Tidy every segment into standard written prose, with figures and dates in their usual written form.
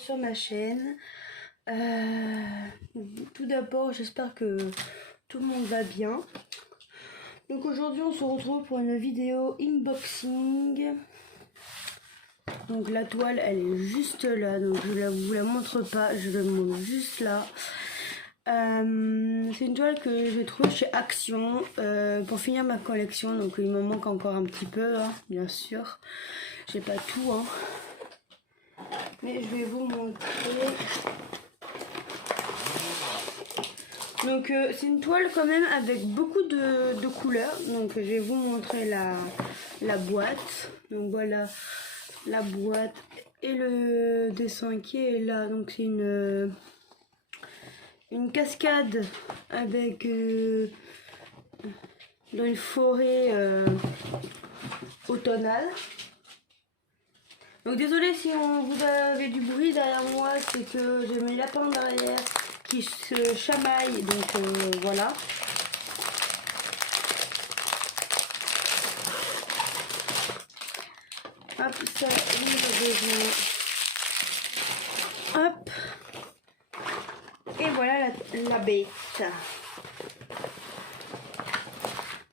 sur ma chaîne. Tout d'abord, j'espère que tout le monde va bien. Donc aujourd'hui, on se retrouve pour une vidéo unboxing. Donc la toile, elle est juste là, donc je vous la montre pas, je la montre juste là. C'est une toile que j'ai trouvée chez Action pour finir ma collection, donc il me manque encore un petit peu, hein, bien sûr. J'ai pas tout, hein. Mais je vais vous montrer. Donc c'est une toile quand même avec beaucoup de couleurs. Donc je vais vous montrer la boîte. Donc voilà la boîte et le dessin qui est là. Donc c'est une cascade avec dans une forêt automnale. Donc désolé si vous avez du bruit derrière moi, c'est que j'ai mes lapins derrière qui se chamaillent, donc voilà. Hop, ça, hop. Et voilà la bête.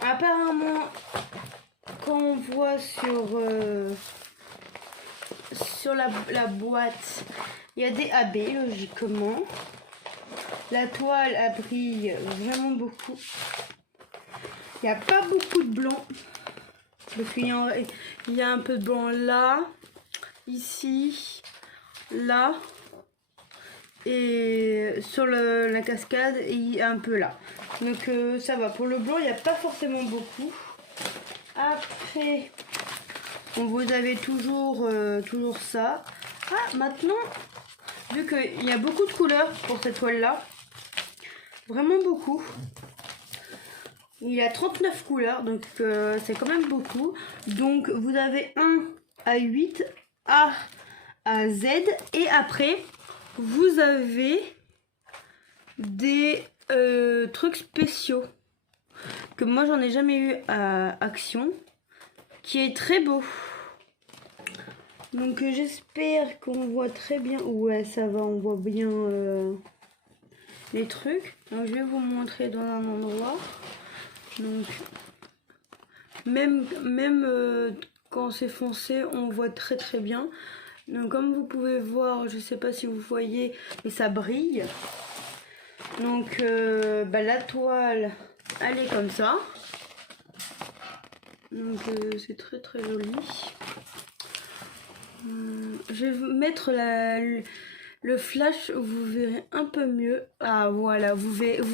Apparemment, quand on voit sur la boîte, il y a des AB logiquement. La toile elle brille vraiment beaucoup. Il n'y a pas beaucoup de blanc. Donc il y a un peu de blanc là, ici, là. Et sur la cascade, il y a un peu là. Donc ça va. Pour le blanc, il n'y a pas forcément beaucoup. Après, vous avez toujours ça. Ah, maintenant, vu qu'il y a beaucoup de couleurs pour cette toile-là, vraiment beaucoup. Il y a 39 couleurs, donc c'est quand même beaucoup. Donc vous avez 1 à 8, A à Z. Et après, vous avez des trucs spéciaux que moi j'en ai jamais eu à Action, qui est très beau. Donc j'espère qu'on voit très bien. Ouais, ça va, on voit bien les trucs. Donc je vais vous montrer dans un endroit. Donc même quand c'est foncé, on voit très bien. Donc comme vous pouvez voir, je sais pas si vous voyez, mais ça brille. Donc la toile, elle est comme ça. Donc c'est très joli. Je vais vous mettre le flash, vous verrez un peu mieux. Ah voilà, vous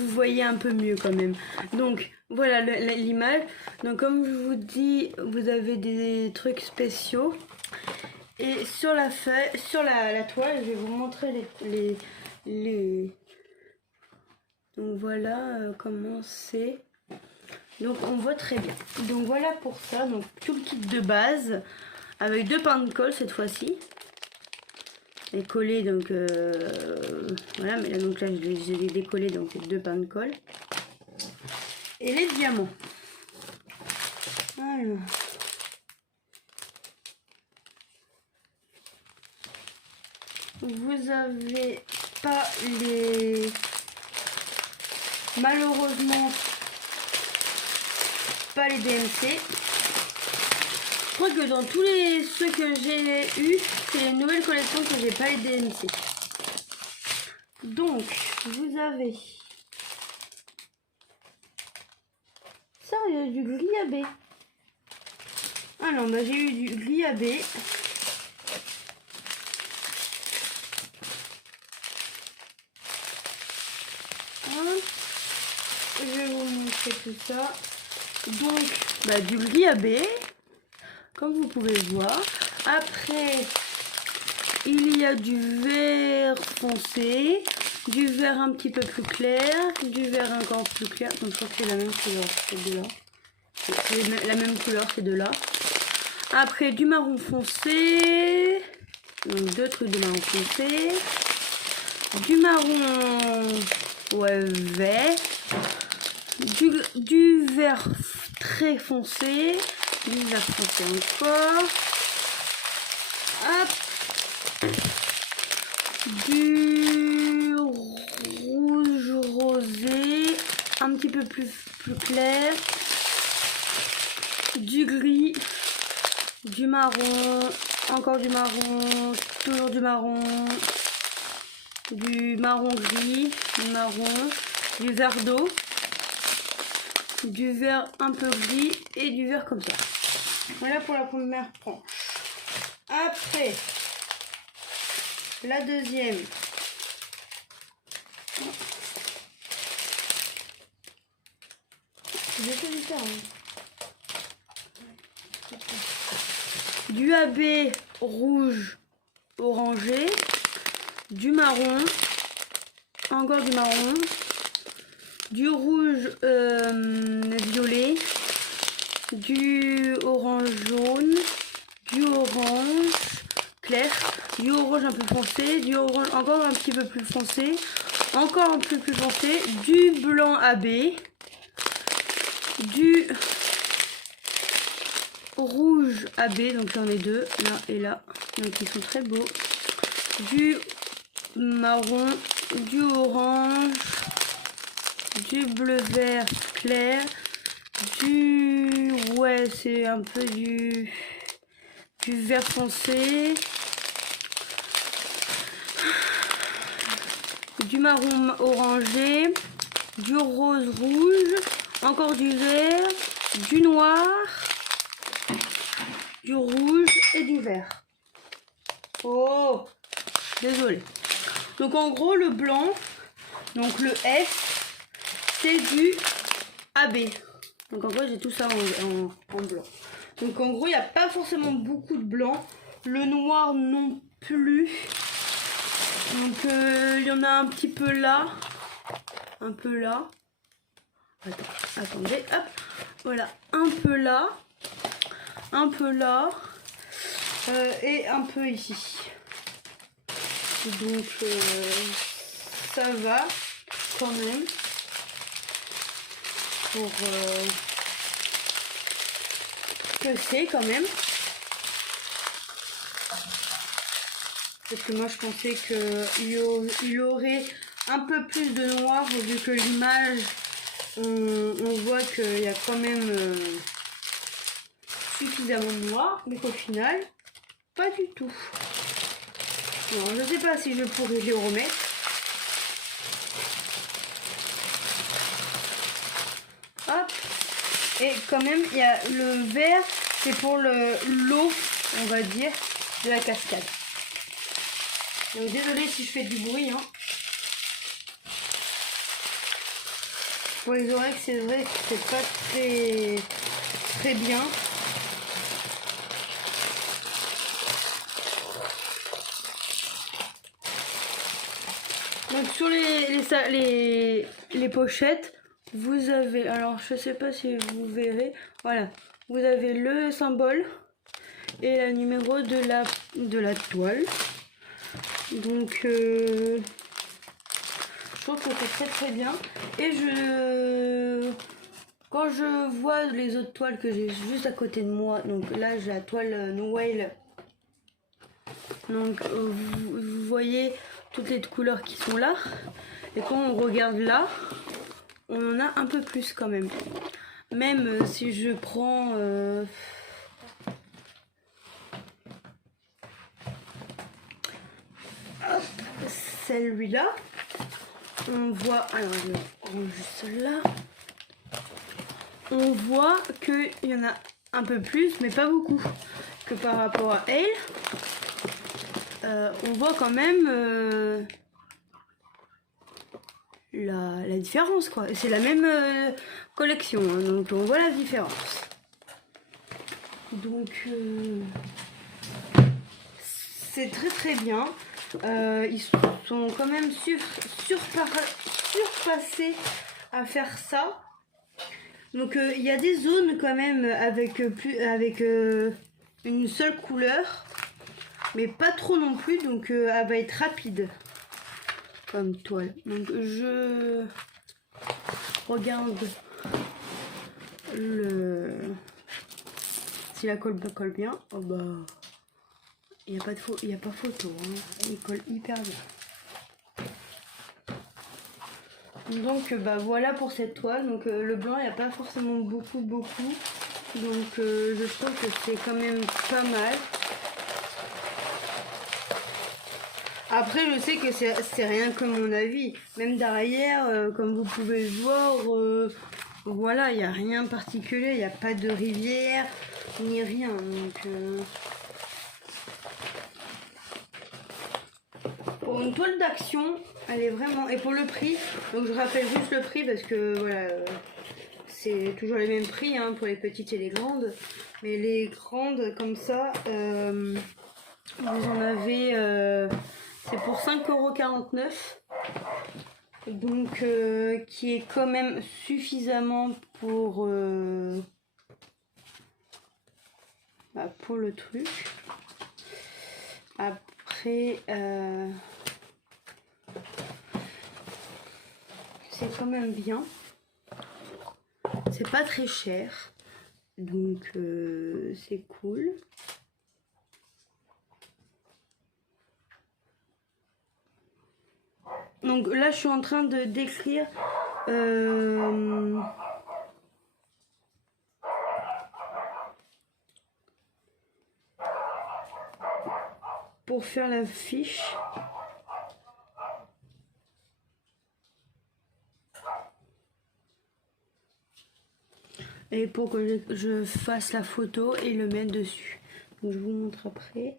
voyez un peu mieux quand même. Donc voilà l'image. Donc comme je vous dis, vous avez des trucs spéciaux. Et sur la feuille, sur la toile, je vais vous montrer les... Donc voilà comment c'est. Donc on voit très bien. Donc voilà pour ça. Donc tout le kit de base avec 2 pains de colle cette fois-ci. Et collé, donc voilà, mais là, donc là je les ai décollés, donc 2 pains de colle. Et les diamants. Alors. Vous avez pas les... Malheureusement, pas les DMC. Je crois que dans tous ceux que j'ai eu, c'est les nouvelles collections que j'ai pas les DMC. Donc, vous avez... Ça, il y a du gris AB. Ah non, bah j'ai eu du gris AB. Je vais vous montrer tout ça. Donc, du gris AB, comme vous pouvez voir. Après, il y a du vert foncé, du vert un petit peu plus clair, du vert encore plus clair. Donc, je crois que c'est la même couleur, ces deux-là. C'est la même couleur, ces deux-là. Après, du marron foncé. Donc, 2 trucs de marron foncé. Du marron... ouais, vert, du vert très foncé, du vert foncé encore, hop, du rouge rosé, un petit peu plus clair, du gris, du marron, encore du marron, toujours du marron gris, du vert d'eau, du vert un peu gris et du vert comme ça. Voilà pour la première tranche. Après, la deuxième. Du AB rouge orangé, du marron, encore du marron, du rouge violet, du orange jaune, du orange clair, du orange un peu foncé, du orange encore un petit peu plus foncé, encore un peu plus foncé, du blanc AB, du rouge AB, donc j'en ai deux, là et là, donc ils sont très beaux, du marron, du orange, du bleu vert clair, ouais c'est un peu du vert foncé, du marron orangé, du rose rouge, encore du vert, du noir, du rouge et du vert. Oh, désolé. Donc en gros le blanc, donc le F, c'est du AB. Donc en gros j'ai tout ça en blanc. Donc en gros il n'y a pas forcément beaucoup de blanc. Le noir non plus. Donc il y en a un petit peu là. Un peu là. Attendez, hop. Voilà, un peu là. Un peu là. Et un peu ici. Donc ça va quand même. Pour que c'est quand même. Parce que moi je pensais qu'il y aurait un peu plus de noir vu que l'image on voit qu'il y a quand même suffisamment de noir, mais qu'au final pas du tout. Alors, je sais pas si je pourrais les remettre. Hop. Et quand même il y a le vert, c'est pour l'eau on va dire de la cascade. Donc désolé si je fais du bruit hein. Pour les oreilles c'est vrai que c'est pas très bien. Donc sur les pochettes vous avez, alors je sais pas si vous verrez, voilà, vous avez le symbole et le numéro de la toile. Donc je trouve que c'est très bien. Et quand je vois les autres toiles que j'ai juste à côté de moi, donc là j'ai la toile Noël. Donc vous voyez toutes les couleurs qui sont là. Et quand on regarde là, on en a un peu plus quand même. Même si je prends celui-là, on voit, alors je vais prendre juste là, on voit qu'il y en a un peu plus, mais pas beaucoup, que par rapport à elle. On voit quand même la différence quoi. C'est la même collection, hein, donc on voit la différence. Donc c'est très bien. Ils sont quand même surpassés à faire ça. Donc il y a des zones quand même avec une seule couleur, mais pas trop non plus. Donc elle va être rapide comme toile. Donc je regarde si la colle bien. Oh bah Il n'y a pas photo, hein. Il colle hyper bien. Donc bah voilà pour cette toile. Donc le blanc, il n'y a pas forcément beaucoup. Donc je trouve que c'est quand même pas mal. Après, je sais que c'est rien que mon avis. Même derrière, comme vous pouvez le voir, voilà, il n'y a rien de particulier. Il n'y a pas de rivière, ni rien. Donc, pour une toile d'action, elle est vraiment... Et pour le prix, donc je rappelle juste le prix parce que, voilà, c'est toujours les mêmes prix hein, pour les petites et les grandes. Mais les grandes, comme ça, vous en avez... c'est pour 5,49 €. Donc, qui est quand même suffisamment pour le truc. Après, c'est quand même bien. C'est pas très cher. Donc, c'est cool. Donc là, je suis en train de d'écrire pour faire la fiche. Et pour que je fasse la photo et le mettre dessus. Donc je vous montre après.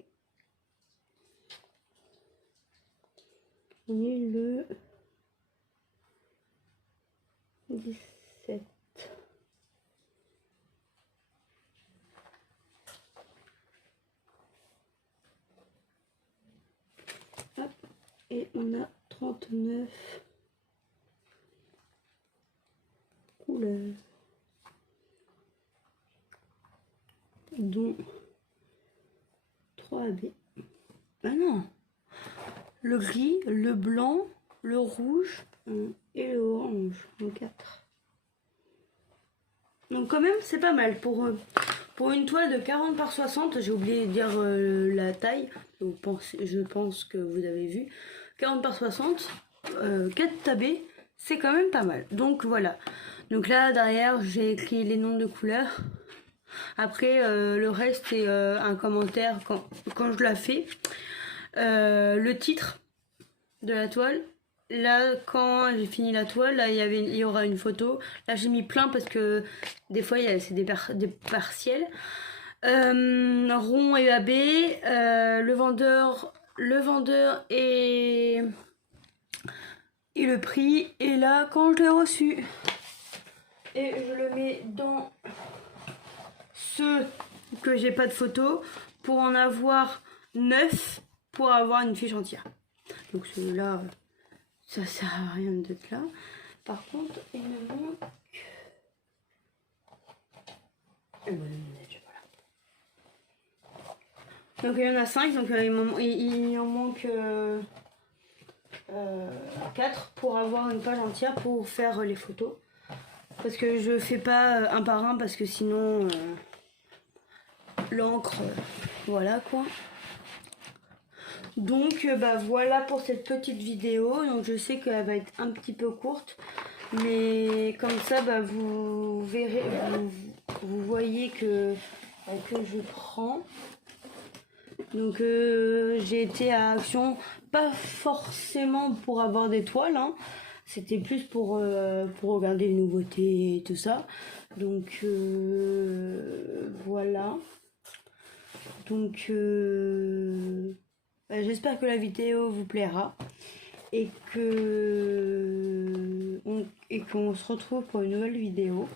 On est le 17. Hop. Et on a 39 couleurs. Dont 3B. Ah non! Le gris, le blanc, le rouge et le orange. Donc 4. Donc quand même c'est pas mal pour une toile de 40 par 60. J'ai oublié de dire la taille. Donc, je pense que vous avez vu. 40 par 60, 4 tabés, c'est quand même pas mal. Donc voilà. Donc là derrière j'ai écrit les noms de couleurs. Après le reste c'est un commentaire quand je la fais. Le titre de la toile. Là, quand j'ai fini la toile, là, il y aura une photo. Là, j'ai mis plein parce que des fois, c'est des partiels. Rond et AB. Le vendeur et le prix. Et là, quand je l'ai reçu. Et je le mets dans ceux que j'ai pas de photo pour en avoir 9 pour avoir une fiche entière. Donc celui-là, ça sert à rien d'être là. Par contre, il me manque... Donc il y en a 5, donc il en manque 4 pour avoir une page entière pour faire les photos. Parce que je fais pas un par un parce que sinon l'encre, voilà quoi. Donc bah voilà pour cette petite vidéo. Donc je sais qu'elle va être un petit peu courte, mais comme ça bah, vous verrez, vous voyez que je prends. Donc j'ai été à Action, pas forcément pour avoir des toiles, hein. C'était plus pour regarder les nouveautés et tout ça. Donc voilà. Donc bah, j'espère que la vidéo vous plaira et qu'on se retrouve pour une nouvelle vidéo.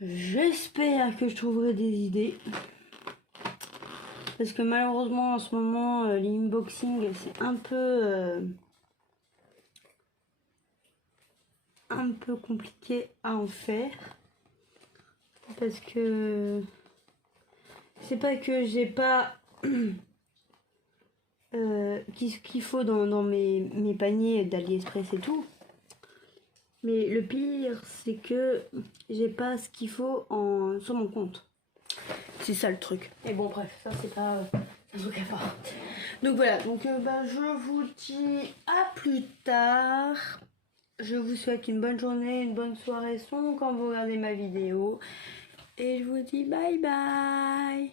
J'espère que je trouverai des idées. Parce que malheureusement en ce moment l'inboxing c'est un peu compliqué à en faire. Parce que c'est pas que j'ai pas ce qu'il faut dans mes paniers d'AliExpress et tout. Mais le pire c'est que j'ai pas ce qu'il faut sur mon compte. C'est ça le truc. Et bon bref, ça un truc à voir. Donc voilà, donc je vous dis à plus tard. Je vous souhaite une bonne journée, une bonne soirée son quand vous regardez ma vidéo. Et je vous dis bye bye.